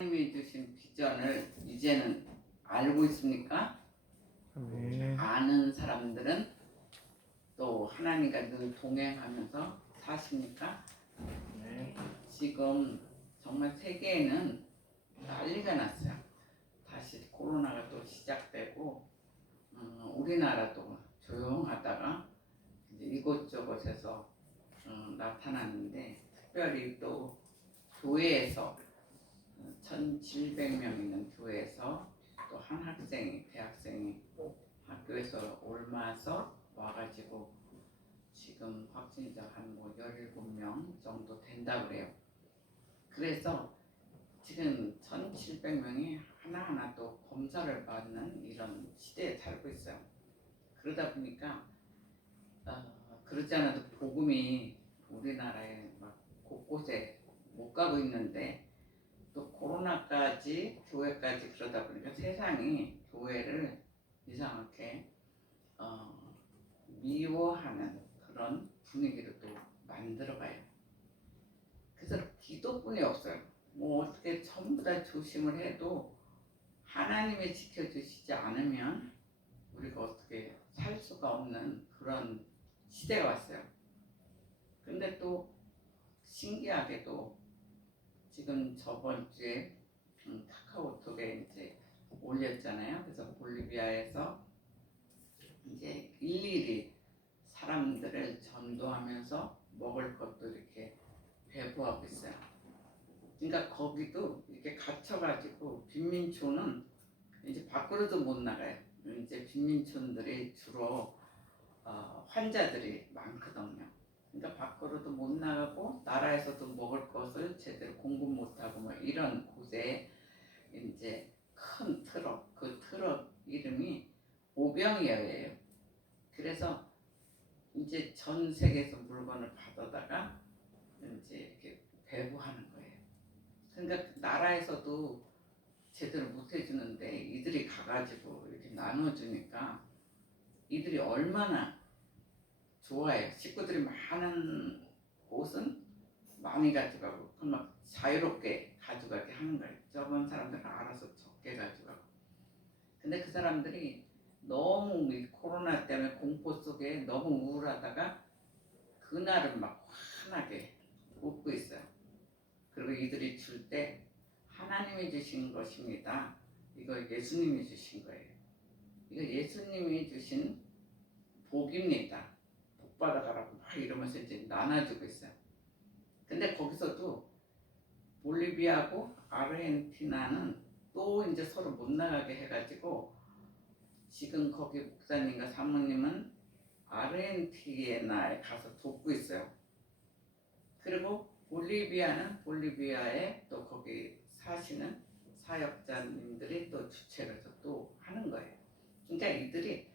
하나님이 주신 비전을 이제는 알고 있습니까? 네. 아는 사람들은 또 하나님과 늘 동행하면서 사십니까? 네. 지금 정말 세계에는 난리가 났어요. 다시 코로나가 또 시작되고 우리나라도 조용하다가 이제 이곳저곳에서 나타났는데 특별히 또 교회에서 1,700명 있는 교회에서 또 한 학생이 대학생이 학교에서 옮아서 와가지고 지금 확진자 한 17명 정도 된다고 그래요. 그래서 지금 1,700명이 하나하나 또 검사를 받는 이런 시대에 살고 있어요. 그러다 보니까 그러지 않아도 복음이 우리나라에 막 곳곳에 못 가고 있는데 또 코로나까지 교회까지 그러다 보니까 세상이 교회를 이상하게 미워하는 그런 분위기를 또 만들어가요. 그래서 기도뿐이 없어요. 뭐 어떻게 전부 다 조심을 해도 하나님이 지켜주시지 않으면 우리가 어떻게 살 수가 없는 그런 시대가 왔어요. 근데 또 신기하게도 지금 저번 주에 카카오톡에 이제 올렸잖아요. 그래서 볼리비아에서 이제 일일이 사람들을 전도하면서 먹을 것도 이렇게 배부하고 있어요. 그러니까 거기도 이렇게 갇혀가지고 빈민촌은 이제 밖으로도 못 나가요. 이제 빈민촌들이 주로 환자들이 많거든요. 그러니까 밖으로도 못 나가고 나라에서도 먹을 것을 제대로 공급 못하고 뭐 이런 곳에 이제 큰 트럭, 그 트럭 이름이 오병이어예요. 그래서 이제 전 세계에서 물건을 받아다가 이제 이렇게 배부하는 거예요. 그러니까 나라에서도 제대로 못 해주는데 이들이 가가지고 이렇게 나눠주니까 이들이 얼마나 좋아요. 식구들이 많은 곳은 많이 가져가고 그건 막 자유롭게 가져가게 하는 거예요. 저번 사람들은 알아서 적게 가져가고. 근데 그 사람들이 너무 이 코로나 때문에 공포 속에 너무 우울하다가 그날은 막 환하게 웃고 있어요. 그리고 이들이 줄 때 하나님이 주신 것입니다. 이거 예수님이 주신 거예요. 이거 예수님이 주신 복입니다. 복 받아가라고 막 이러면서 이제 나눠주고 있어요. 근데 거기서도 볼리비아하고 아르헨티나는 또 이제 서로 못 나가게 해가지고 지금 거기 목사님과 사모님은 아르헨티나에 가서 돕고 있어요. 그리고 볼리비아는 볼리비아에 또 거기 사시는 사역자님들이 또 주최를 해서 또 하는 거예요. 그러니까 이들이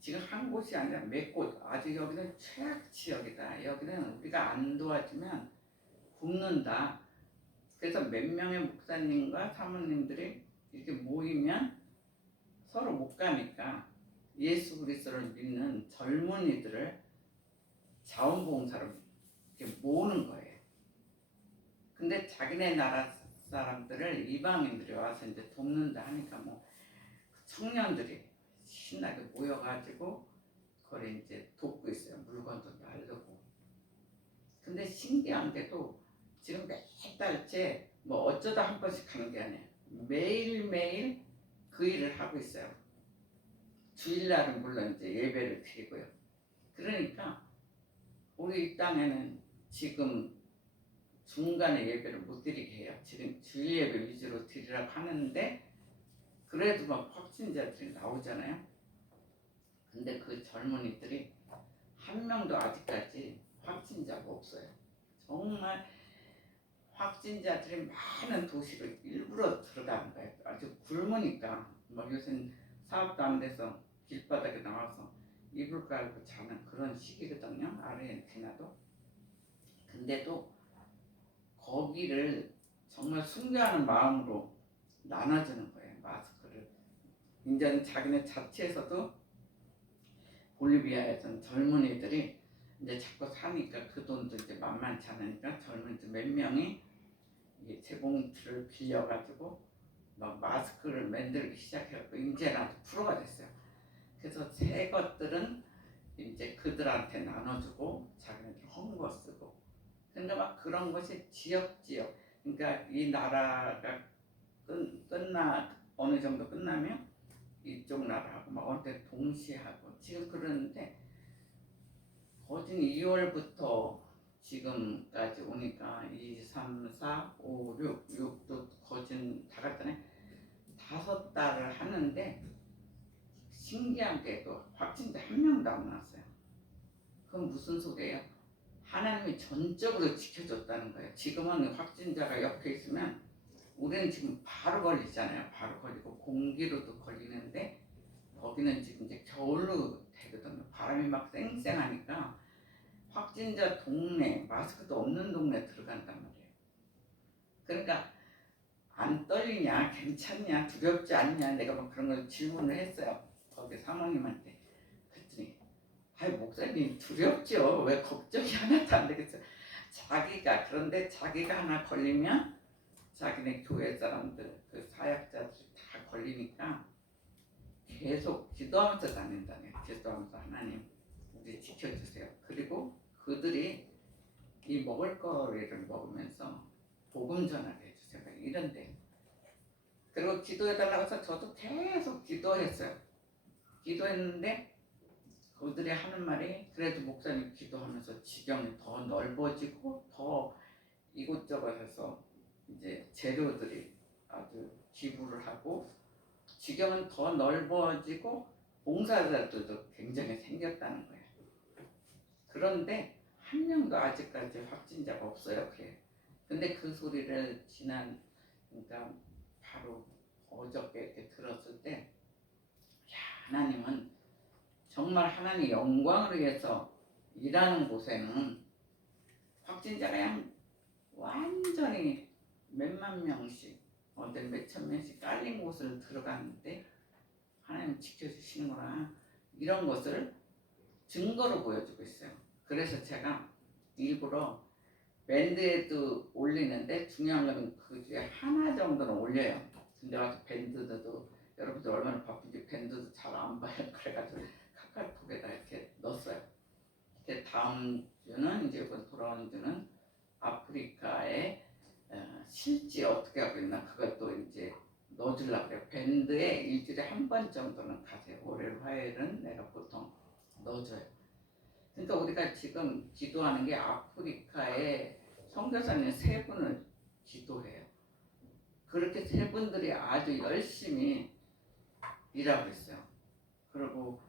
지금 한 곳이 아니라 몇 곳, 아주 여기는 최악 지역이다. 여기는 우리가 안 도와주면 굶는다. 그래서 몇 명의 목사님과 사모님들이 이렇게 모이면 서로 못 가니까 예수 그리스도를 믿는 젊은이들을 자원봉사로 이렇게 모으는 거예요. 근데 자기네 나라 사람들을 이방인들이 와서 이제 돕는다 하니까 뭐 청년들이 신나게 모여가지고 그걸 이제 돕고 있어요. 물건도 나르고. 근데 신기한 게도 지금 몇 달째 뭐 어쩌다 한 번씩 하는 게 아니에요. 매일매일 그 일을 하고 있어요. 주일날은 물론 이제 예배를 드리고요. 그러니까 우리 땅에는 지금 중간에 예배를 못 드리게 해요. 지금 주일 예배 위주로 드리라고 하는데 그래도 막 확진자들이 나오잖아요. 근데 그 젊은이들이 한 명도 아직까지 확진자가 없어요. 정말 확진자들이 많은 도시로 일부러 들어가는 거예요. 아주 굶으니까 막 요새 사업도 안 돼서 길바닥에 나와서 이불 깔고 자는 그런 시기거든요. 아르헨티나도. 근데도 거기를 정말 숭배하는 마음으로 나눠주는 거예요. 마스크를. 이제는 자기네 자체에서도 볼리비아에서는 젊은이들이 이제 자꾸 사니까 그 돈도 이제 만만치 않으니까 젊은이들 몇 명이 이 재봉틀을 빌려가지고 막 마스크를 만들기 시작해갖고 이제 나도 프로가 됐어요. 그래서 새 것들은 이제 그들한테 나눠주고 자기네들 헝거 쓰고. 그러니까 막 그런 것이 지역 그러니까 이 나라가 끝나 어느 정도 끝나면 이쪽 나라하고 막 어때 동시에 하고 지금 그러는데 거진 2월부터 지금까지 오니까 2, 3, 4, 5, 6도 거진 다 갔잖아요. 5달을 하는데 신기한 게 그 확진자 한 명도 안 나왔어요. 그건 무슨 소리예요? 하나님이 전적으로 지켜줬다는 거예요. 지금은 확진자가 옆에 있으면 우리는 지금 바로 걸리잖아요. 바로 걸리고 공기로도 걸리는데 거기는 지금 이제 겨울로 되거든요. 바람이 막 쌩쌩하니까 확진자 동네, 마스크도 없는 동네 들어간단 말이에요. 그러니까 안 떨리냐, 괜찮냐, 두렵지 않냐, 내가 막 그런 걸 질문을 했어요. 거기 사모님한테. 그랬더니 아이 목사님 두렵죠. 왜 걱정이 하나도 안 되겠어요. 그런데 자기가 하나 걸리면 자기네 교회 사람들, 그 사역자들이 다 걸리니까 계속 기도하면서 다닌다네요. 기도하면서 하나님 우리 지켜주세요. 그리고 그들이 이 먹을거리를 먹으면서 복음 전하게 해주세요. 이런데 그리고 기도해달라고 해서 저도 계속 기도했어요. 기도했는데 그들이 하는 말이 그래도 목사님 기도하면서 지경이 더 넓어지고 더 이곳저곳에서 이제 재료들이 아주 기부를 하고 지경은 더 넓어지고 봉사자들도 굉장히 생겼다는 거예요. 그런데 한 명도 아직까지 확진자가 없어요. 그래. 근데 그 소리를 그러니까 바로 어저께 이렇게 들었을 때, 야, 하나님은 정말 하나님 영광을 위해서 일하는 곳에는 확진자가 그냥 완전히 몇만 명씩, 어디 몇천 명씩 깔린 곳을 들어갔는데 하나님 지켜주시는구나. 이런 것을 증거로 보여주고 있어요. 그래서 제가 일부러 밴드에도 올리는데 중요한 건 그 중에 하나 정도는 올려요. 근데 와서 밴드도 여러분들 얼마나 바쁜지 밴드도 잘 안 봐요. 그래가지고 카카오톡에다 이렇게 넣었어요. 이렇게 다음 주는 이제 돌아오는 주는 아프리카의 실지 어떻게 하고 있나 그것도 이제 넣어주려고 그래요. 밴드에 일주일에 한 번 정도는 가세요. 월요일 화요일은 내가 보통 넣어줘요. 그러니까 우리가 지금 기도하는 게 아프리카의 선교사님 3분을 기도해요. 그렇게 3분들이 아주 열심히 일하고 있어요. 그리고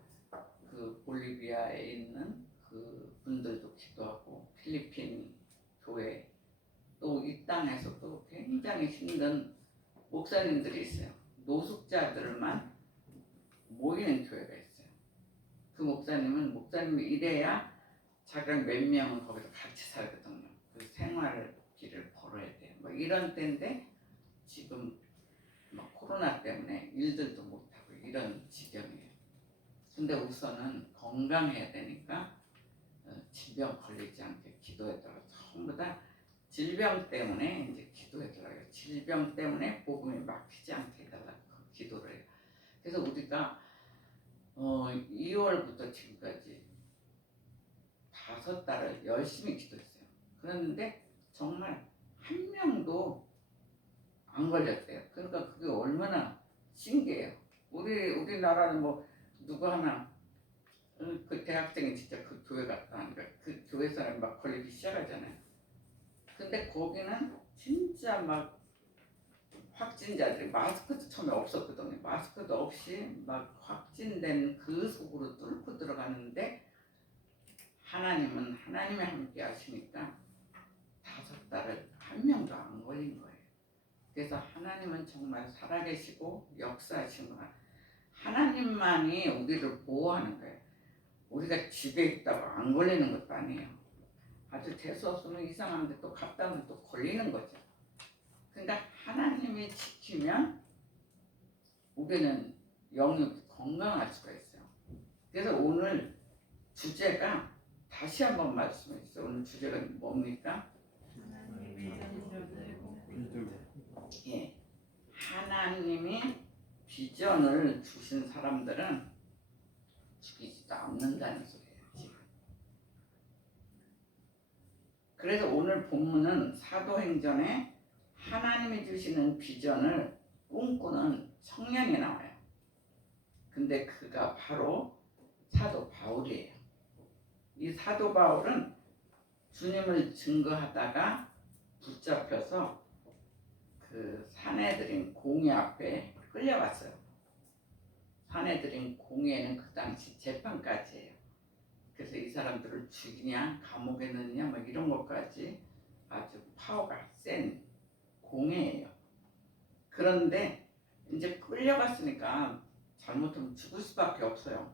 그 볼리비아에 있는 그 분들도 기도하고 필리핀 교회 또 이 땅에서도 굉장히 힘든 목사님들이 있어요. 노숙자들만 모이는 교회가 있어요. 그 목사님이 이래야 자기랑 몇 명은 거기서 같이 살거든요. 그 생활비를 벌어야 돼요. 뭐 이런 때인데 지금 막 코로나 때문에 일들도 못하고 이런 지경이에요. 근데 우선은 건강해야 되니까 질병 걸리지 않게 기도해달라고 전부 다 질병 때문에 이제 기도해달라고 질병 때문에 복음이 막히지 않게 해달라고 기도를 해요. 그래서 우리가 2월부터 지금까지 5달을 열심히 기도했어요. 그랬는데 정말 한 명도 안 걸렸대요. 그러니까 그게 얼마나 신기해요. 우리나라는 뭐 누구 하나 그 대학생이 진짜 그 교회 갔다 하니까 그 교회 사람이 막 걸리기 시작하잖아요. 근데 거기는 진짜 막 확진자들이 마스크도 처음에 없었거든요. 마스크도 없이 막 확진된 그 속으로 뚫고 들어가는데 하나님은 하나님이 함께 하시니까 5달을 한 명도 안 걸린 거예요. 그래서 하나님은 정말 살아계시고 역사하시구나. 하나님만이 우리를 보호하는 거예요. 우리가 집에 있다고 안 걸리는 것도 아니에요. 아주 재수 없으면 이상한데 또 갔다 오면 또 걸리는 거죠. 그러니까 하나님이 지키면 우리는 영육이 건강할 수가 있어요. 그래서 오늘 주제가 다시 한번 말씀해 주세요. 오늘 주제가 뭡니까? 예, 하나님이 비전을 주신 사람들은 죽이지도 않는다는 소리예요. 지금. 그래서 오늘 본문은 사도행전에 하나님이 주시는 비전을 꿈꾸는 청년이 나와요. 근데 그가 바로 사도 바울이에요. 이 사도 바울은 주님을 증거하다가 붙잡혀서 그 사내들인 공회 앞에 끌려갔어요. 사내들인 공회는 그 당시 재판까지 해요. 그래서 이 사람들을 죽이냐 감옥에 넣느냐 뭐 이런 것까지 아주 파워가 센 공회예요. 그런데 이제 끌려갔으니까 잘못하면 죽을 수밖에 없어요.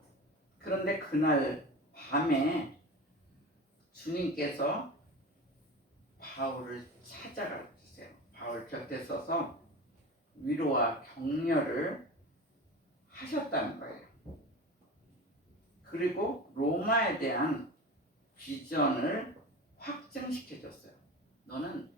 그런데 그날 밤에 주님께서 바울을 찾아가 주세요. 바울 곁에 서서 위로와 격려를 하셨다는 거예요. 그리고 로마에 대한 비전을 확증시켜줬어요. 너는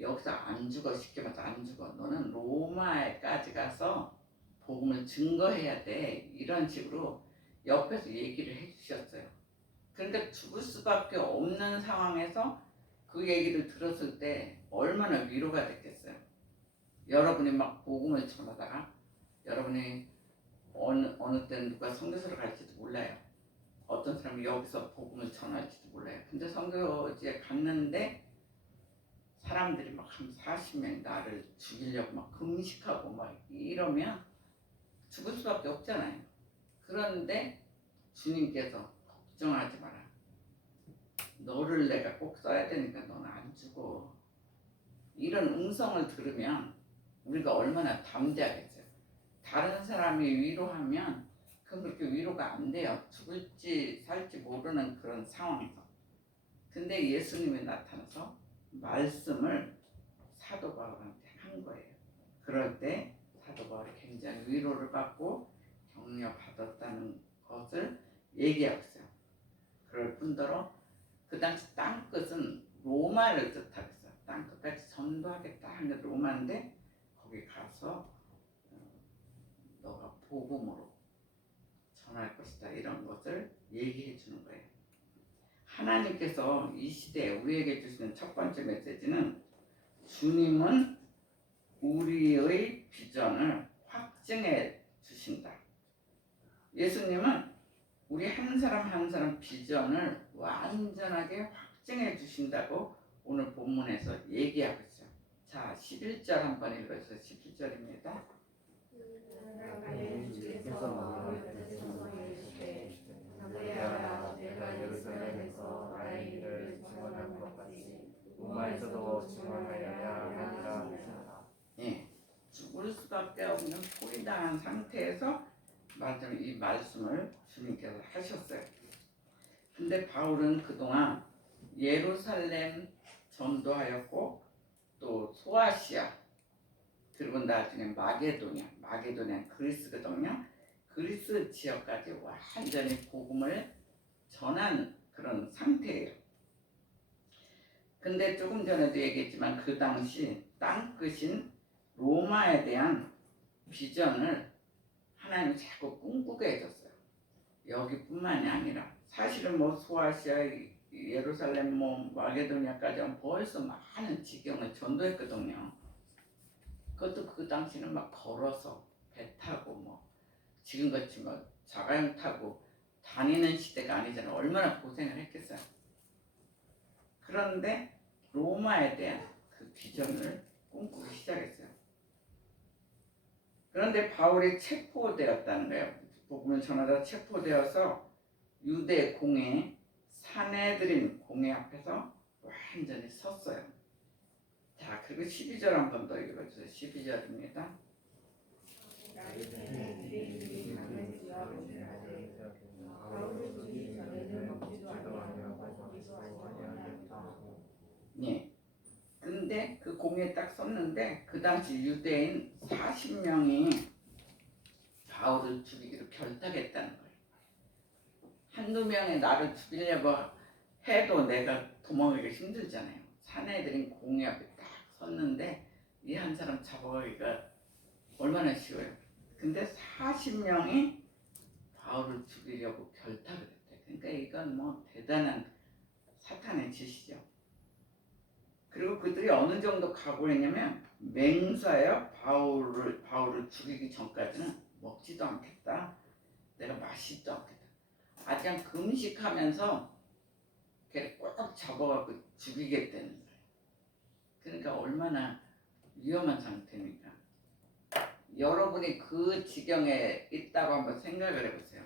여기서 안 죽어. 쉽게 말해서 안 죽어. 너는 로마에까지 가서 복음을 증거해야 돼. 이런 식으로 옆에서 얘기를 해주셨어요. 그러니까 죽을 수밖에 없는 상황에서 그 얘기를 들었을 때 얼마나 위로가 됐겠어요. 여러분이 막 복음을 전하다가 여러분이 어느 때는 누가 선교사를 갈지도 몰라요. 어떤 사람이 여기서 복음을 전할지도 몰라요. 근데 선교지에 갔는데 사람들이 막 한 40명 나를 죽이려고 막 금식하고 막 이러면 죽을 수밖에 없잖아요. 그런데 주님께서 걱정하지 마라. 너를 내가 꼭 써야 되니까 너는 안 죽어. 이런 음성을 들으면 우리가 얼마나 담대하겠어요. 다른 사람이 위로하면 그건 그렇게 위로가 안 돼요. 죽을지 살지 모르는 그런 상황에서. 근데 예수님이 나타나서 말씀을 사도 바울한테 한 거예요. 그럴 때 사도 바울이 굉장히 위로를 받고 격려받았다는 것을 얘기하고 있어요. 그럴 뿐더러 그 당시 땅끝은 로마를 뜻하겠어요. 땅끝까지 전도하겠다 하는 로마인데 거기 가서 너가 복음으로 전할 것이다 이런 것을 얘기해 주는 거예요. 하나님께서 이 시대에 우리에게 주시는 첫 번째 메시지는 주님은 우리의 비전을 확증해 주신다. 예수님은 우리 한 사람 한 사람 비전을 완전하게 확증해 주신다고 오늘 본문에서 얘기하고 있어요. 자, 11절 한번 읽어주세요. 11절입니다. 내가 예루살렘에서 나의 일을 증언한 것 같이 로마에서도 증언하여야 하리라 하시니라. 예, 죽을 수밖에 없는 포위당한 상태에서 이 말씀을 주님께서 하셨어요. 근데 바울은 그동안 예루살렘 전도하였고 또 소아시아 그리고 나중에 마게도냐 그리스거든요. 그리스 지역까지 완전히 복음을 전한 그런 상태예요. 근데 조금 전에도 얘기했지만 그 당시 땅끝인 로마에 대한 비전을 하나님이 자꾸 꿈꾸게 해줬어요. 여기뿐만이 아니라 사실은 뭐 소아시아, 예루살렘, 뭐 마게도냐까지 벌써 많은 지경을 전도했거든요. 그것도 그 당시는 막 걸어서 배 타고 뭐 지금같이 뭐 자가용 타고 다니는 시대가 아니잖아요. 얼마나 고생을 했겠어요. 그런데 로마에 대한 그 비전을 꿈꾸기 시작했어요. 그런데 바울이 체포되었다는 거예요. 복음을 전하다 체포되어서 유대 공회, 사내들인 공회 앞에서 완전히 섰어요. 자, 그리고 12절 한 번 더 읽어주세요. 12절입니다. 예. 근데 그 공에 딱 섰는데 그 당시 유대인 40명이 바울을 죽이기로 결탁했다는 거예요. 한두 명이 나를 죽이려고 해도 내가 도망가기 힘들잖아요. 사내들인 공회 앞에 딱 섰는데 이 한 사람 잡아가기가 얼마나 쉬워요. 근데 40명이 바울을 죽이려고 결탁을 했대. 그러니까 이건 뭐 대단한 사탄의 짓이죠. 그리고 그들이 어느 정도 각오했냐면 맹세하여 바울을 죽이기 전까지는 먹지도 않겠다. 내가 마시지도 않겠다. 아주 그냥 금식하면서 걔를 꼭 잡아갖고 죽이겠다는 거예요. 그러니까 얼마나 위험한 상태입니까? 여러분이 그 지경에 있다고 한번 생각을 해보세요.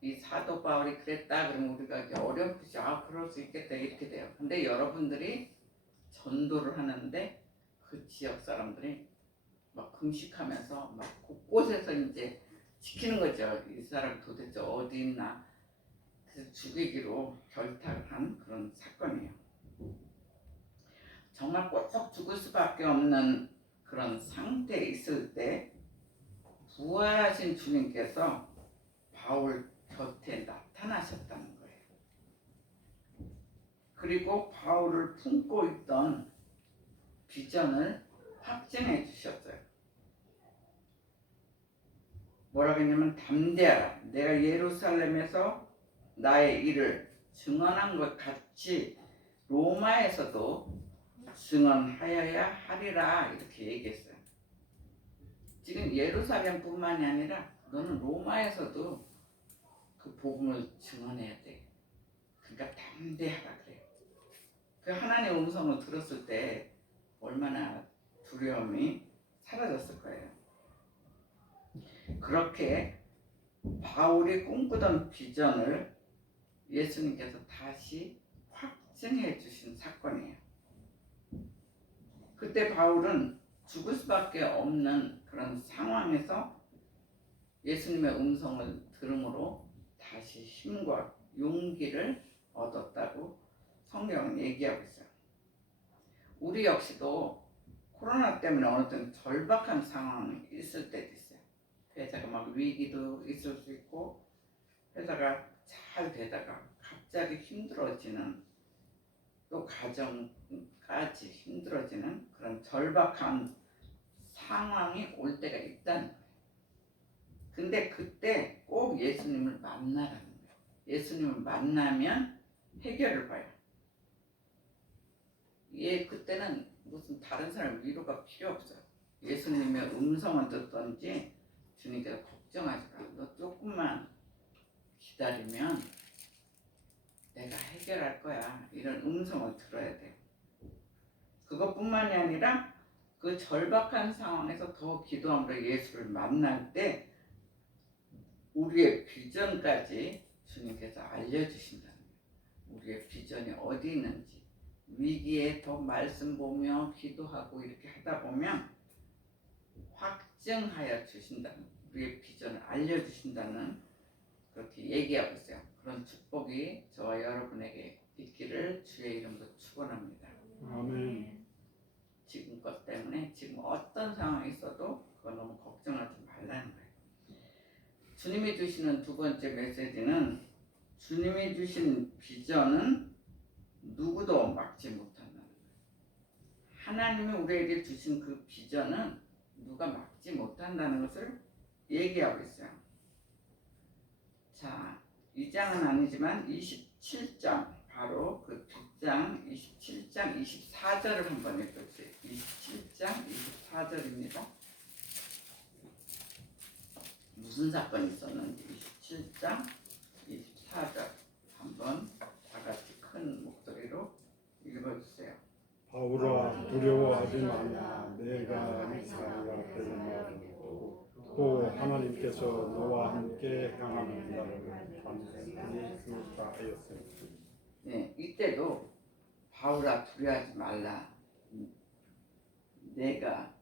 이 사도 바울이 그랬다 그러면 우리가 이제 어렴풋이 그럴 수 있겠다 이렇게 돼요. 근데 여러분들이 전도를 하는데 그 지역 사람들이 막 금식하면서 막 곳곳에서 이제 지키는 거죠. 이 사람 도대체 어디 있나. 그래서 죽이기로 결탁한 그런 사건이에요. 정말 꼭 죽을 수밖에 없는 그런 상태에 있을 때 부활하신 주님께서 바울 곁에 나타나셨다는 거예요. 그리고 바울을 품고 있던 비전을 확증해 주셨어요. 뭐라고 했냐면 담대하라. 내가 예루살렘에서 나의 일을 증언한 것 같이 로마에서도 증언하여야 하리라 이렇게 얘기했어요. 지금 예루살렘뿐만이 아니라 너는 로마에서도 그 복음을 증언해야 돼. 그러니까 담대하라 그래요. 그 하나님의 음성을 들었을 때 얼마나 두려움이 사라졌을 거예요. 그렇게 바울이 꿈꾸던 비전을 예수님께서 다시 확증해 주신 사건이에요. 그때 바울은 죽을 수밖에 없는 그런 상황에서 예수님의 음성을 들음으로 다시 힘과 용기를 얻었다고 성경은 얘기하고 있어요. 우리 역시도 코로나 때문에 어느 때는 절박한 상황이 있을 때도 있어요. 회사가 막 위기도 있을 수 있고 회사가 잘 되다가 갑자기 힘들어지는 또 가정까지 힘들어지는 그런 절박한 상황이 올 때가 있다는 거예요. 근데 그때 꼭 예수님을 만나라는 거예요. 예수님을 만나면 해결을 봐요. 그때는 무슨 다른 사람 위로가 필요 없어요. 예수님의 음성을 듣던지 주님께서 걱정하지 마. 너 조금만 기다리면 내가 해결할 거야. 이런 음성을 들어야 돼요. 그것뿐만이 아니라 그 절박한 상황에서 더 기도함으로 예수를 만날 때 우리의 비전까지 주님께서 알려주신다는 거예요. 우리의 비전이 어디 있는지 위기에 더 말씀 보며 기도하고 이렇게 하다 보면 확증하여 주신다는, 우리의 비전을 알려주신다는 그렇게 얘기하고 있어요. 그런 축복이 저와 여러분에게 있기를 주의 이름으로 축원합니다. 아멘. 지금 것 때문에 지금 어떤 상황이 있어도 그거 너무 걱정하지 말라는 거예요. 주님이 주시는 두 번째 메시지는 주님이 주신 비전은 누구도 막지 못한다는 거예요. 하나님이 우리에게 주신 그 비전은 누가 막지 못한다는 것을 얘기하고 있어요. 자, 2장은 아니지만 27장, 바로 그 뒷장 27장 24절을 한번 읽어주세요. 27장 24절입니다. 무슨 사건이 있었는지 27장 24절 한번 다 같이 큰 목소리로 읽어주세요. 바울아 두려워하지 말라. 내가 이스라엘과 되었고 또 하나님께서 너와 함께 향하는 날을 단순히 주었다 하였으니. 네, 이때도 바울아 두려워하지 말라. 내가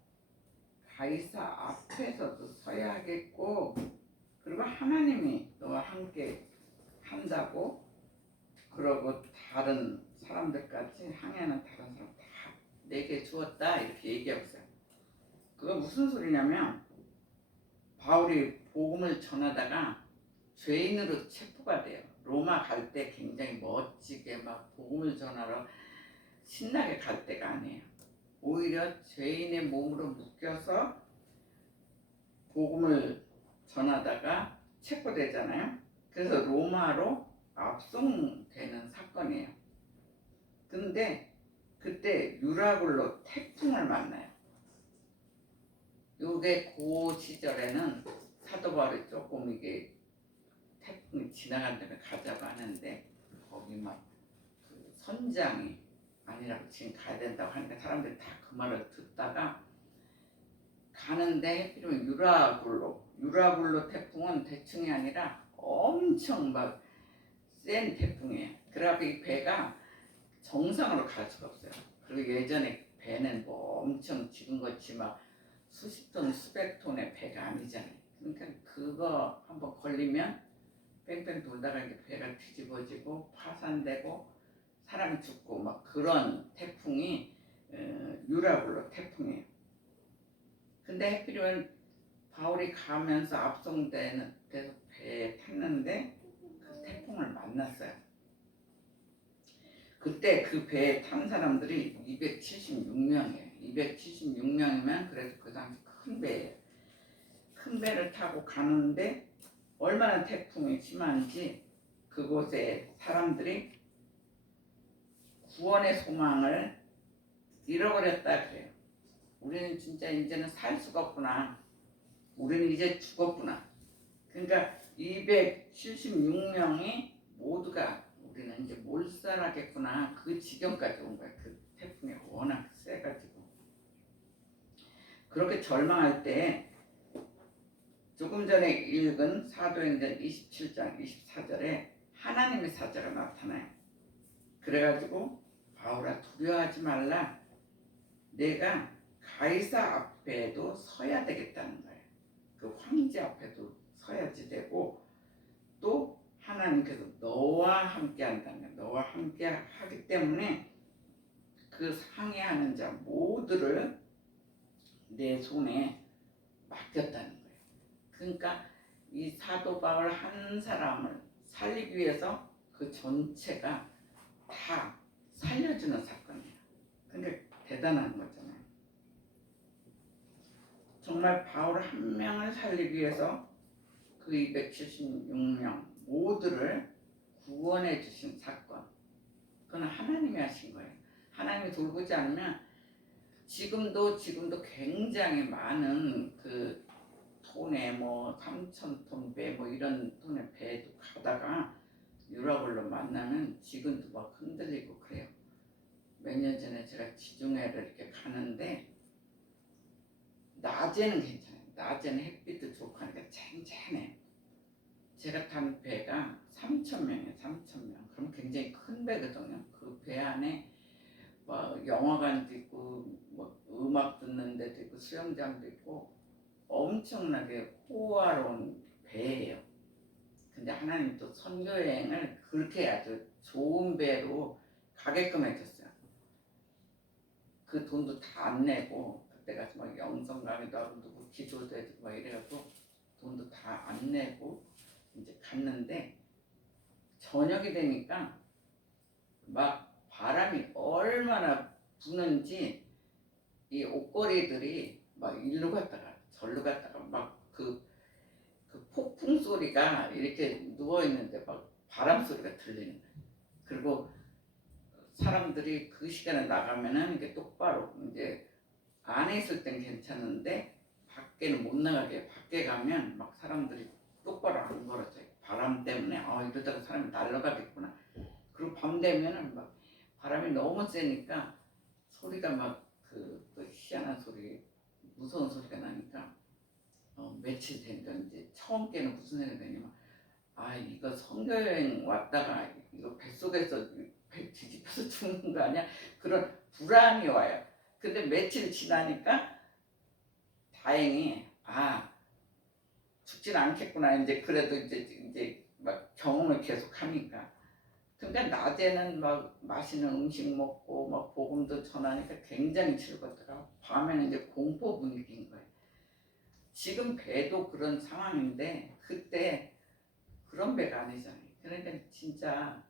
가이사 앞에서도 서야 하겠고 그리고 하나님이 너와 함께 한다고 그러고 다른 사람들까지 항해하는 다른 사람 다 내게 주었다 이렇게 얘기하고 있어요. 그거 무슨 소리냐면 바울이 복음을 전하다가 죄인으로 체포가 돼요. 로마 갈 때 굉장히 멋지게 막 복음을 전하러 신나게 갈 때가 아니에요. 오히려 죄인의 몸으로 묶여서 복음을 전하다가 체포되잖아요. 그래서 로마로 압송되는 사건이에요. 근데 그때 유라굴로 태풍을 만나요. 요게 그 시절에는 사도 바울이 조금 이게 태풍이 지나간 데면 가자고 하는데 거기 막 그 선장이 아니라고 지금 가야 된다고 하니까 사람들이 다 그 말을 듣다가 가는데 해필이면 유라굴로 태풍은 대충이 아니라 엄청 막 센 태풍이에요. 그래갖고 이 배가 정상으로 갈 수가 없어요. 그리고 예전에 배는 뭐 엄청 지금같이 막 수십 톤, 수백 톤의 배가 아니잖아요. 그러니까 그거 한번 걸리면 뺑뺑 돌다가 이렇게 배가 뒤집어지고 파산되고 사람이 죽고 막 그런 태풍이 유라굴로 태풍이에요. 근데 해필이면 바울이 가면서 압송되는 데서 배에 탔는데 그 태풍을 만났어요. 그때 그 배에 탄 사람들이 276명이에요. 276명이면 그래도 그 당시 큰 배예요. 큰 배를 타고 가는데 얼마나 태풍이 심한지 그곳에 사람들이 구원의 소망을 잃어버렸다 그래요. 우리는 진짜 이제는 살 수가 없구나. 우리는 이제 죽었구나. 그러니까 276명이 모두가 우리는 이제 몰살하겠구나. 그 지경까지 온 거예요. 그 태풍이 워낙 세가지고. 그렇게 절망할 때 조금 전에 읽은 사도행전 27장 24절에 하나님의 사자가 나타나요. 그래가지고 바울아 두려워하지 말라. 내가 가이사 앞에도 서야 되겠다는 거예요. 그 황제 앞에도 서야지 되고 또 하나님께서 너와 함께 한다는 거예요. 너와 함께 하기 때문에 그 상해하는 자 모두를 내 손에 맡겼다는 거예요. 그러니까 이 사도 바울 한 사람을 살리기 위해서 그 전체가 다 살려주는 사건이에요. 그러니까 대단한 거잖아요. 정말 바울 한 명을 살리기 위해서 그 276명 모두를 구원해 주신 사건. 그건 하나님이 하신 거예요. 하나님이 돌보지 않으면 지금도 굉장히 많은 그 톤에 뭐 3,000톤 배 뭐 이런 톤의 배도 가다가 유라굴로 만나면 지금도 막 흔들리고 그래요. 몇 년 전에 제가 지중해를 이렇게 가는데 낮에는 괜찮아요. 낮에는 햇빛도 좋고 하니까 쨍쨍해. 제가 탄 배가 3,000명이에요. 3,000명. 그럼 굉장히 큰 배거든요. 그 배 안에 뭐 영화관도 있고 뭐 음악 듣는 데도 있고 수영장도 있고 엄청나게 호화로운 배예요. 근데 하나님 또 선교여행을 그렇게 아주 좋은 배로 가게끔 해줬어요. 그 돈도 다 안 내고 그때 가서 막 영성 강의도 하고 누구 기도도 해주고 막 이래가지고 돈도 다 안 내고 이제 갔는데 저녁이 되니까 막 바람이 얼마나 부는지 이 옷걸이들이 막 일로 갔다가 절로 갔다가 막 그 폭풍 소리가 이렇게 누워 있는데 막 바람 소리가 들리는 거예요. 그리고 사람들이 그 시간에 나가면은 이게 똑바로 이제 안에 있을 땐 괜찮은데 밖에는 못 나가게. 밖에 가면 막 사람들이 똑바로 안 걸어져요. 바람 때문에 이러다가 사람이 날아가겠구나. 그리고 밤 되면은 막 바람이 너무 세니까 소리가 막 그 희한한 소리, 무서운 소리가 나니까 며칠 되니까 이제 처음 깨는 무슨 생각이 드냐면 이거 선교여행 왔다가 이거 뱃속에서 배 뒤집혀서 죽는 거 아니야? 그런 불안이 와요. 근데 며칠 지나니까 다행히 죽진 않겠구나. 이제 그래도 이제 막 경험을 계속 하니까. 그러니까 낮에는 막 맛있는 음식 먹고 막 복음도 전하니까 굉장히 즐겁더라고. 밤에는 이제 공포 분위기인 거예요. 지금 배도 그런 상황인데 그때 그런 배가 아니잖아요. 그러니까 진짜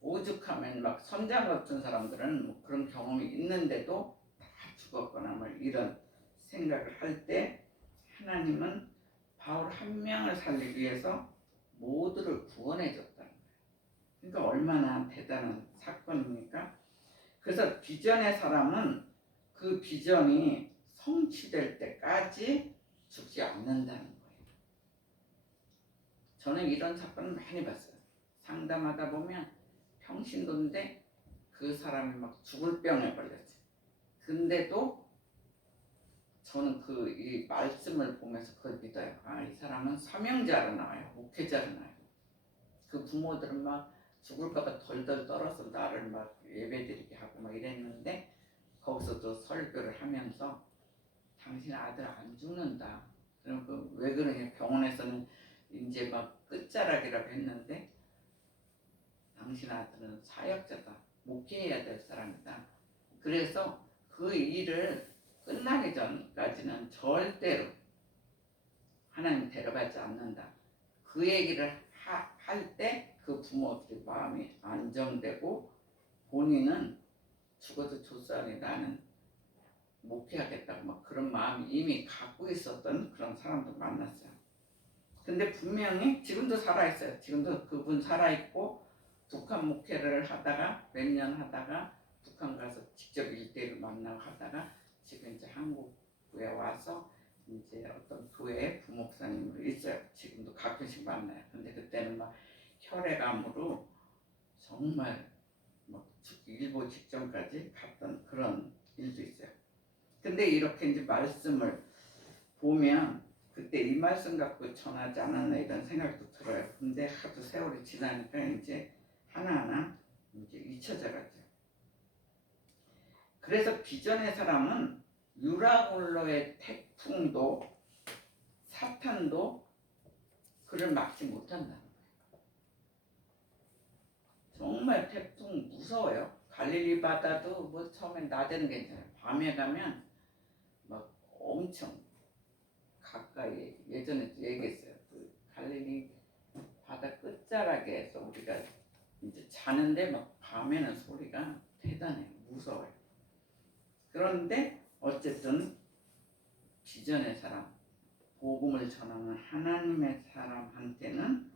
오죽하면 막 선장 같은 사람들은 뭐 그런 경험이 있는데도 다 죽었거나 뭐 이런 생각을 할 때 하나님은 바울 한 명을 살리기 위해서 모두를 구원해 줬다는 거예요. 그러니까 얼마나 대단한 사건입니까? 그래서 비전의 사람은 그 비전이 성취될 때까지 죽지 않는다는 거예요. 저는 이런 사건을 많이 봤어요. 상담하다 보면 평신도인데 그 사람이 막 죽을 병에 걸렸어요. 근데도 저는 그 이 말씀을 보면서 그걸 믿어요. 아, 이 사람은 사명자로 나와요. 목회자로 나와요. 그 부모들은 막 죽을까봐 덜덜 떨어서 나를 막 예배드리게 하고 막 이랬는데 거기서도 설교를 하면서 당신 아들 안 죽는다. 그럼 왜 그러냐, 병원에서는 이제 막 끝자락이라고 했는데 당신 아들은 사역자다. 목회해야 될 사람이다. 그래서 그 일을 끝나기 전까지는 절대로 하나님 데려가지 않는다. 그 얘기를 할 때 그 부모들의 마음이 안정되고 본인은 죽어도 좋사니 나는 목회하겠다고 막 그런 마음이 이미 갖고 있었던 그런 사람도 만났어요. 근데 분명히 지금도 살아있어요. 지금도 그분 살아있고 북한 목회를 하다가 몇 년 하다가 북한 가서 직접 일대를 만나고 하다가 지금 이제 한국에 와서 이제 어떤 교회 부목사님으로 있어요. 지금도 가끔씩 만나요. 근데 그때는 막 혈액암으로 정말 막 죽기 일보 직전까지 갔던 그런 일도 있어요. 근데 이렇게 이제 말씀을 보면 그때 이 말씀 갖고 전하지 않았나 이런 생각도 들어요. 근데 하도 세월이 지나니까 이제 하나하나 이제 잊혀져 가죠. 그래서 비전의 사람은 유라굴로의 태풍도 사탄도 그를 막지 못한다는 거예요. 정말 태풍 무서워요. 갈릴리 바다도 뭐 처음엔 낮에는 괜찮아요. 밤에 가면 막 엄청 가까이, 예전에 얘기했어요. 그 갈릴리 바다 끝자락에서 우리가 이제 자는데 막 밤에는 소리가 대단해요. 무서워요. 그런데 어쨌든 비전의 사람, 복음을 전하는 하나님의 사람한테는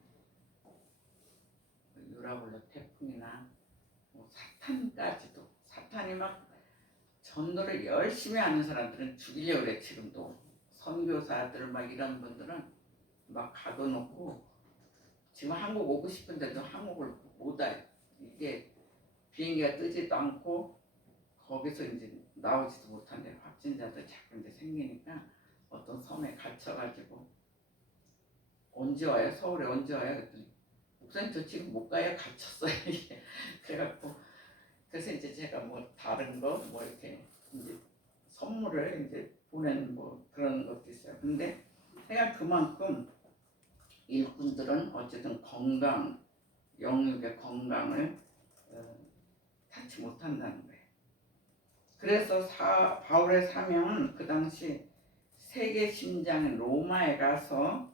유라굴로 태풍이나 뭐 사탄까지도, 사탄이 막 전도를 열심히 하는 사람들은 죽이려고 그래. 지금도 선교사들 막 이런 분들은 막 가둬놓고 지금 한국 오고 싶은데도 한국을 못 와요. 이게 비행기가 뜨지도 않고 거기서 이제 나오지도 못한대. 확진자들 자꾸 이제 생기니까 어떤 섬에 갇혀가지고 언제 와요? 서울에 언제 와요? 그랬더니 목사님 저 지금 못 가요. 갇혔어요. 이게 그래갖고 그래서 이제 제가 뭐 다른 거 뭐 이렇게 이제 선물을 이제 보내는 뭐 그런 것도 있어요. 근데 내가 그만큼 일꾼들은 어쨌든 건강, 영육의 건강을 닿지 못한다는 거예요. 그래서 바울의 사명은 그 당시 세계 심장인 로마에 가서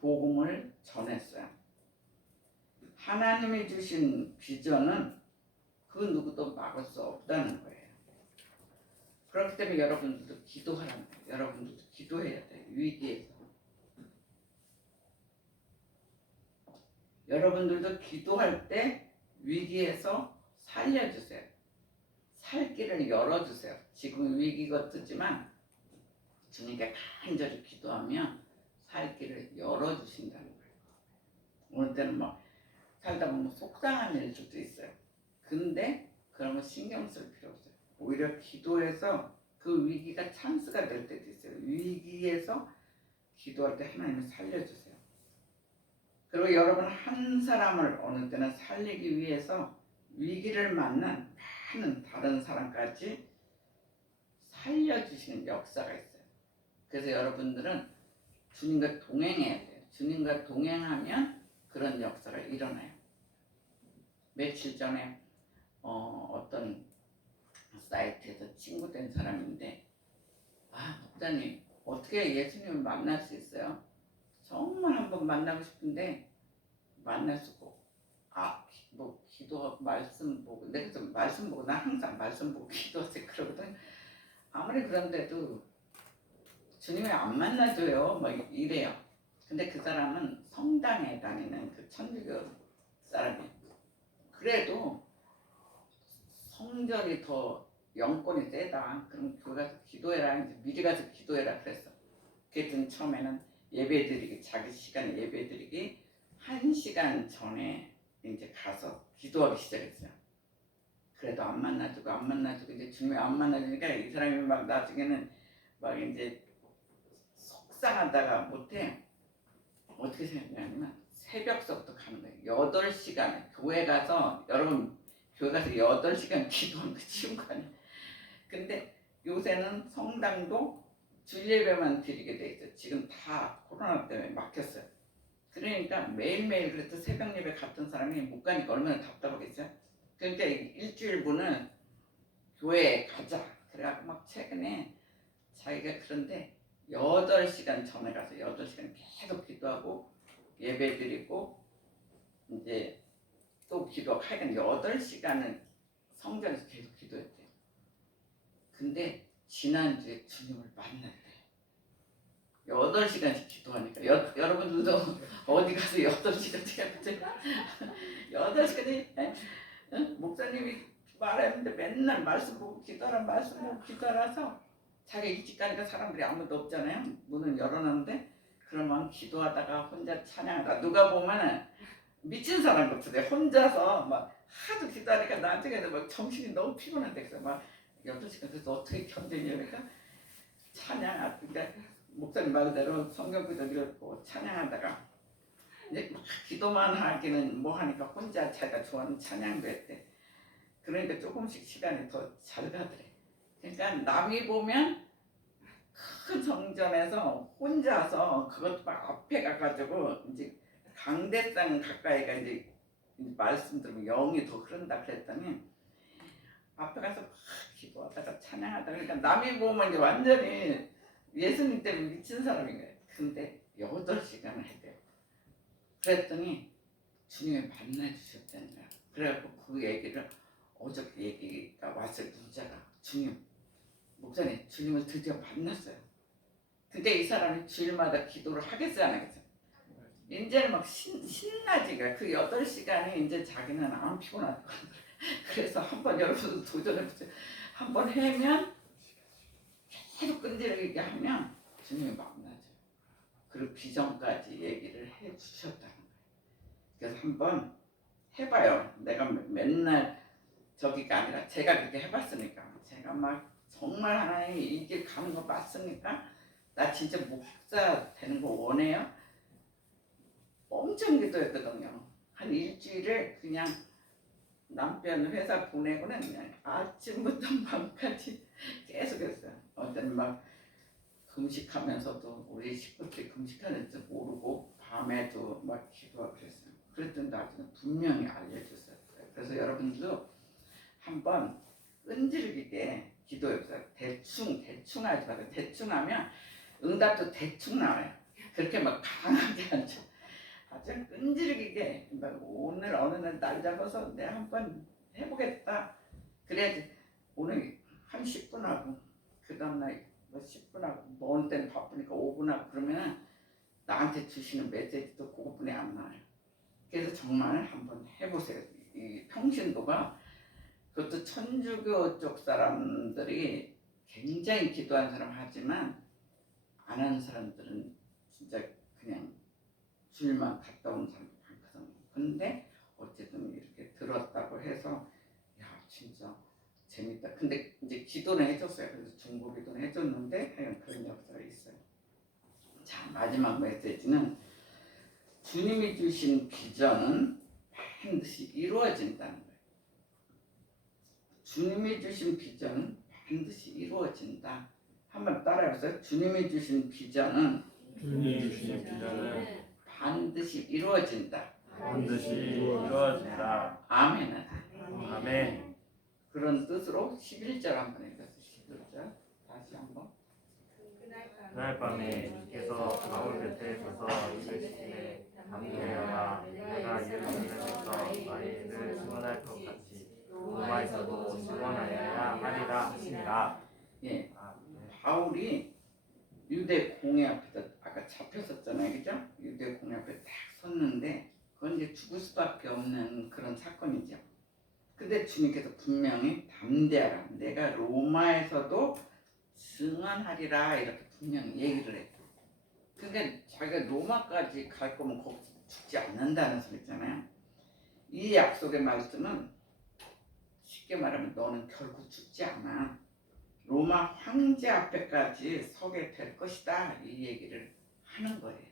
복음을 전했어요. 하나님이 주신 비전은 그 누구도 막을 수 없다는 거예요. 그렇기 때문에 여러분들도 기도하라는 거예요. 여러분들도 기도해야 돼요. 위기에서. 여러분들도 기도할 때 위기에서 살려주세요. 살 길을 열어주세요. 지금 위기가 뜨지만 주님께 간절히 기도하면 살 길을 열어주신다는 거예요. 어느 때는 막 살다 보면 속상한 일들도 있어요. 근데 그러면 신경 쓸 필요 없어요. 오히려 기도해서 그 위기가 찬스가 될 때도 있어요. 위기에서 기도할 때 하나님이 살려주세요. 그리고 여러분 한 사람을 어느 때는 살리기 위해서 위기를 만난 많은 다른 사람까지 살려주시는 역사가 있어요. 그래서 여러분들은 주님과 동행해야 돼요. 주님과 동행하면 그런 역사가 일어나요. 며칠 전에 어떤 사이트에서 친구 된 사람인데 목사님 어떻게 예수님을 만날 수 있어요? 정말 한번 만나고 싶은데 만날 수가 뭐 기도 말씀 보고 내가 좀 말씀 보고 나 항상 말씀 보고 기도하지 그러거든. 아무리 그런데도 주님이 안 만나줘요. 막 이래요. 근데 그 사람은 성당에 다니는 그 천주교 사람이에요. 그래도 성전이 더 영권이 세다. 그럼 교회 가서 기도해라. 이제 미리 가서 기도해라 그랬어. 그랬더니 처음에는 예배드리기 자기 시간에 예배드리기 1시간 전에 이제 가서 기도하기 시작했어요. 그래도 안 만나주고 이제 주님이 안 만나주니까 이 사람이 막 나중에는 막 이제 속상하다가 못해. 어떻게 생각하냐면 새벽서부터 가는 거예요. 8시간에 교회 가서 여러분 교회 가서 8시간 기도하는 거 쉬운 거 아니야. 근데 요새는 성당도 주일 예배만 드리게 돼 있어요. 지금 다 코로나 때문에 막혔어요. 그러니까 매일매일 그래도 새벽 예배 갔던 사람이 못 가니까 얼마나 답답하겠어요. 그러니까 일주일분은 교회에 가자. 그래갖고 막 최근에 자기가 그런데 8시간 전에 가서 8시간 계속 기도하고 예배 드리고 이제 또 기도하고 하여간 8시간은 성전에서 계속 기도했대요. 근데 지난주에 주님을 만났대. 8시간씩 기도하니까 여러분들도 어디 가서 8시간씩 해보세요. 8시간이 목사님이 말했는데 맨날 말씀 보고 기도하라 말씀 보고 기도하라서 자기 일찍 가니까 사람들이 아무도 없잖아요. 문은 열어놨는데 그러면 기도하다가 혼자 찬양하다 누가 보면은 미친 사람 같은데 혼자서 막 하도 기도하니까 나중에는 막 정신이 너무 피곤한데 그래서 막 8시간 그래서 어떻게 견디냐니까 찬양하다 그러니까 목사님 말대로 성경 구절 읽고 찬양하다가 이제 막 기도만 하기는 뭐 하니까 혼자 자기가 좋아하는 찬양도 했대. 그러니까 조금씩 시간이 더 잘 가더래. 그러니까 남이 보면 큰 성전에서 혼자서 그것도 막 앞에 가가지고 이제 강대상 가까이가 이제 말씀 들으면 영이 더 흐른다 그랬더니 앞에 가서 막 기도하다가 찬양하다가 그러니까 남이 보면 이제 완전히 예수님 때문에 미친 사람인 거예요. 근데 8시간을 했대요. 그랬더니 주님이 만나주셨다는 거야. 그래갖고 그 얘기를 어저께 얘기가 왔어요. 문자가 주님 목사님 주님을 드디어 만났어요. 근데 이 사람이 주일마다 기도를 하겠어요 안 하겠어요? 이제는 막 신나지. 그 8시간이 이제 자기는 안 피곤하다. 그래서 한번 여러분도 도전해보세요. 한번 하면 계속 끈질기게 하면 주님이 만나죠. 그리고 비전까지 얘기를 해주셨다는 거예요. 그래서 한번 해봐요. 내가 맨날 저기가 아니라 제가 그렇게 해봤으니까 제가 막 정말 하나님이 이 길 가는 거 맞습니까? 나 진짜 목사 되는 거 원해요? 엄청 기도했거든요. 한 일주일을 그냥 남편 회사 보내고는 그냥 아침부터 밤까지 계속 했어요. 어제는 막 금식하면서도 우리 식구들이 금식하는 줄 모르고 밤에도 막 기도하고 그랬어요. 그랬더니 나중에 분명히 알려줬어요. 그래서 여러분들도 한번 끈질기게 기도해보세요. 대충 하지 마세요. 대충 하면 응답도 대충 나와요. 그렇게 막 강하게 하죠. 아주 끈질기게 오늘 어느 날 잡아서 내가 한번 해보겠다. 그래야지 오늘 한 10분 하고 그 다음날 뭐 10분 하고 뭐 어느 때는 바쁘니까 5분 하고 그러면 나한테 주시는 메시지도 그것뿐이 안 나와요. 그래서 정말 한번 해보세요. 이 평신도가 그것도 천주교 쪽 사람들이 굉장히 기도한 사람 하지만 안 하는 사람들은 진짜 그냥 주일만 갔다 온 사람도 많거든요. 근데 어쨌든 이렇게 들었다고 해서 야 진짜 재밌다. 근데 이제 기도는 해줬어요. 그래서 중보 기도는 해줬는데 하여간 그런 역사가 있어요. 자 마지막 메시지는 주님이 주신 비전은 반드시 이루어진다는 거예요. 주님이 주신 비전은 반드시 이루어진다. 한번 따라해보세요. 주님이 주신 비전은 반드시 이루어진다. 반드시 이루어진다. 아멘. 아멘. 그런 뜻으로 11절 한번 읽었어요. 11절 다시 한번. 그날 밤에 주께서 바울 곁에 서서 이르시되 담대하라. 내가 이를 만나서 너희를 증언할 것 같이 로마에서도 증언하여야 하리라 하시니라. 예, 바울이 유대 공회 앞에서 아까 잡혔었잖아요, 그죠? 유대 공회 앞에 딱 섰는데 그건 이제 죽을 수밖에 없는 그런 사건이죠. 근데 주님께서 분명히 담대하라, 내가 로마에서도 증언하리라 이렇게 분명히 얘기를 했고, 그러니까 자기가 로마까지 갈 거면 거기서 죽지 않는다는 소리잖아요. 이 약속의 말씀은 쉽게 말하면 너는 결국 죽지 않아, 로마 황제 앞에까지 서게 될 것이다, 이 얘기를 하는 거예요.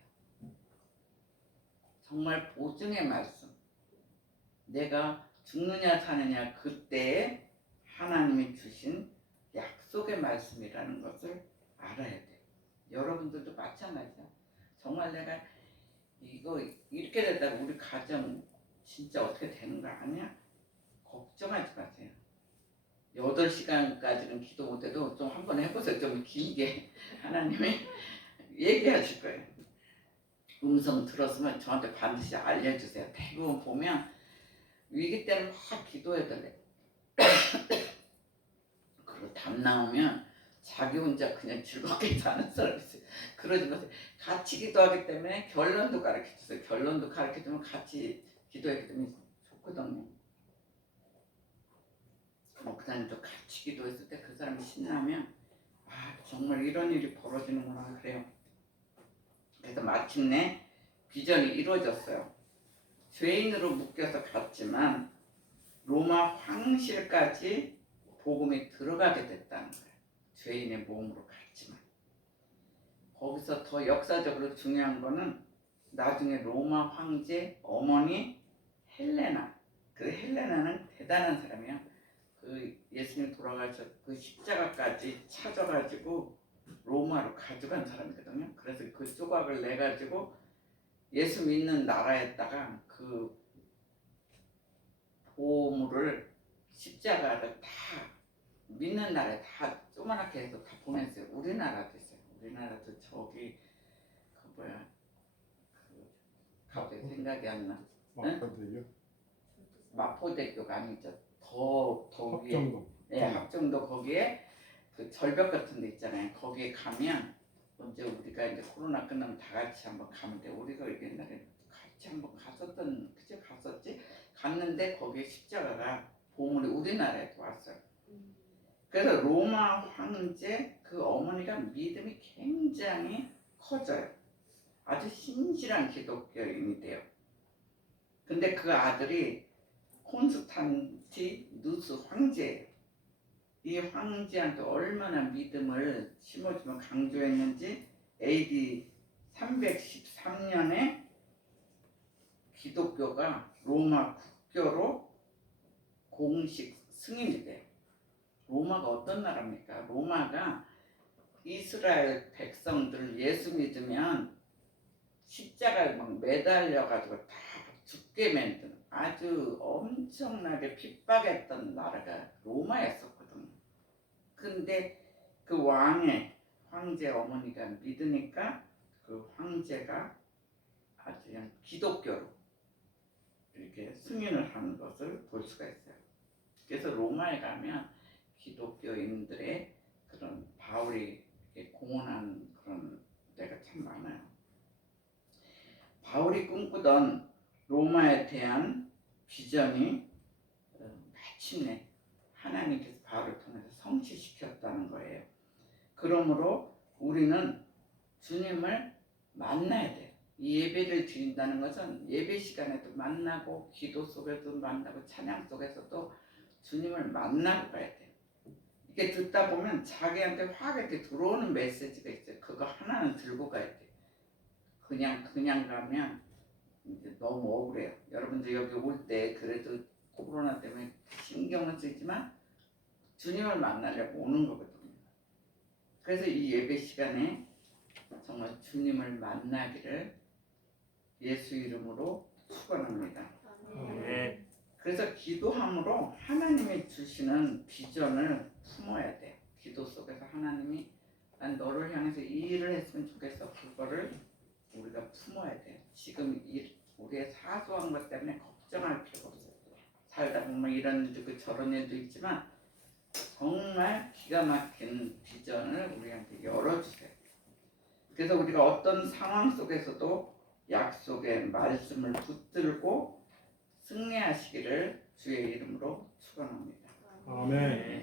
정말 보증의 말씀. 내가 죽느냐 사느냐 그때에 하나님이 주신 약속의 말씀이라는 것을 알아야 돼요. 여러분들도 마찬가지야. 정말 내가 이거 이렇게 됐다고 우리 가정 진짜 어떻게 되는 거 아니야? 걱정하지 마세요. 8시간까지는 기도 못해도 좀 한번 해보세요. 좀 길게. 하나님이 얘기하실 거예요. 음성 들었으면 저한테 반드시 알려주세요. 대부분 보면 위기 때는 막 기도해달래요. 그리고 답 나오면 자기 혼자 그냥 즐겁게 사는 사람이 있어요. 그러지 마세요. 같이 기도하기 때문에 결론도 가르쳐주세요. 결론도 가르쳐주면 같이 기도하기 때문에 좋거든요. 목사님도 같이 기도했을 때 그 사람이 신나면 아 정말 이런 일이 벌어지는구나 그래요. 그래서 마침내 비전이 이루어졌어요. 죄인으로 묶여서 갔지만 로마 황실까지 복음이 들어가게 됐다는 거예요. 죄인의 몸으로 갔지만. 거기서 더 역사적으로 중요한 거는 나중에 로마 황제 어머니 헬레나. 그 헬레나는 대단한 사람이에요. 그 예수님 돌아가셔 그 십자가까지 찾아가지고 로마로 가져간 사람이거든요. 그래서 그 조각을 내 가지고 예수 믿는 나라에다가 그 보물을 십자가를 다 믿는 나라에 다 조그맣게 해서 다 보냈어요. 우리나라도 있어요. 우리나라도 저기 그 뭐야 그 갑자기 생각이 안 나. 마포대교? 마포대교가 아니죠. 더 위에. 합정동. 네, 합정도 거기에 그 절벽 같은 데 있잖아요. 거기에 가면 언제 우리가 이제 코로나 끝나면 다 같이 한번 가면 돼. 우리가 옛날에 같이 한번 갔었던 그제 갔었지. 갔는데 거기에 십자가가 보물이 우리나라에도 왔어요. 그래서 로마 황제 그 어머니가 믿음이 굉장히 커져요. 아주 신실한 기독교인이 돼요. 근데 그 아들이 콘스탄티누스 황제예요. 이 황제한테 얼마나 믿음을 심어주면 강조했는지 AD 313년에 기독교가 로마 국교로 공식 승인이 돼요. 로마가 어떤 나라입니까? 로마가 이스라엘 백성들 예수 믿으면 십자가에 막 매달려가지고 다 죽게 만드는 아주 엄청나게 핍박했던 나라가 로마였었거든요. 근데 그 왕의 황제 어머니가 믿으니까 그 황제가 아주 그냥 기독교로 이렇게 승인을 하는 것을 볼 수가 있어요. 그래서 로마에 가면 기독교인들의 그런 바울이 공헌한 그런 데가 참 많아요. 바울이 꿈꾸던 로마에 대한 비전이 마침내 하나님께서 바울을 통해서 성취시켰다는 거예요. 그러므로 우리는 주님을 만나야 돼요. 이 예배를 드린다는 것은 예배 시간에도 만나고 기도 속에도 만나고 찬양 속에서도 주님을 만나고 가야 돼요. 이게 듣다 보면 자기한테 확 이렇게 들어오는 메시지가 있어요. 그거 하나는 들고 가야 돼요. 그냥 가면 이제 너무 억울해요. 여러분들 여기 올 때 그래도 코로나 때문에 신경은 쓰지만 주님을 만나려고 오는 거거든요. 그래서 이 예배 시간에 정말 주님을 만나기를 예수 이름으로 축원합니다. 네. 그래서 기도함으로 하나님이 주시는 비전을 품어야 돼요. 기도 속에서 하나님이 난 너를 향해서 이 일을 했으면 좋겠어. 그거를 우리가 품어야 돼요. 지금 우리의 사소한 것 때문에 걱정할 필요가 없어요. 살다 보면 이런 일도 있고 저런 일도 있지만 정말 기가 막힌 비전을 우리한테 열어주세요. 그래서 우리가 어떤 상황 속에서도 약속의 말씀을 붙들고 승리하시기를 주의 이름으로 축원합니다. 아멘.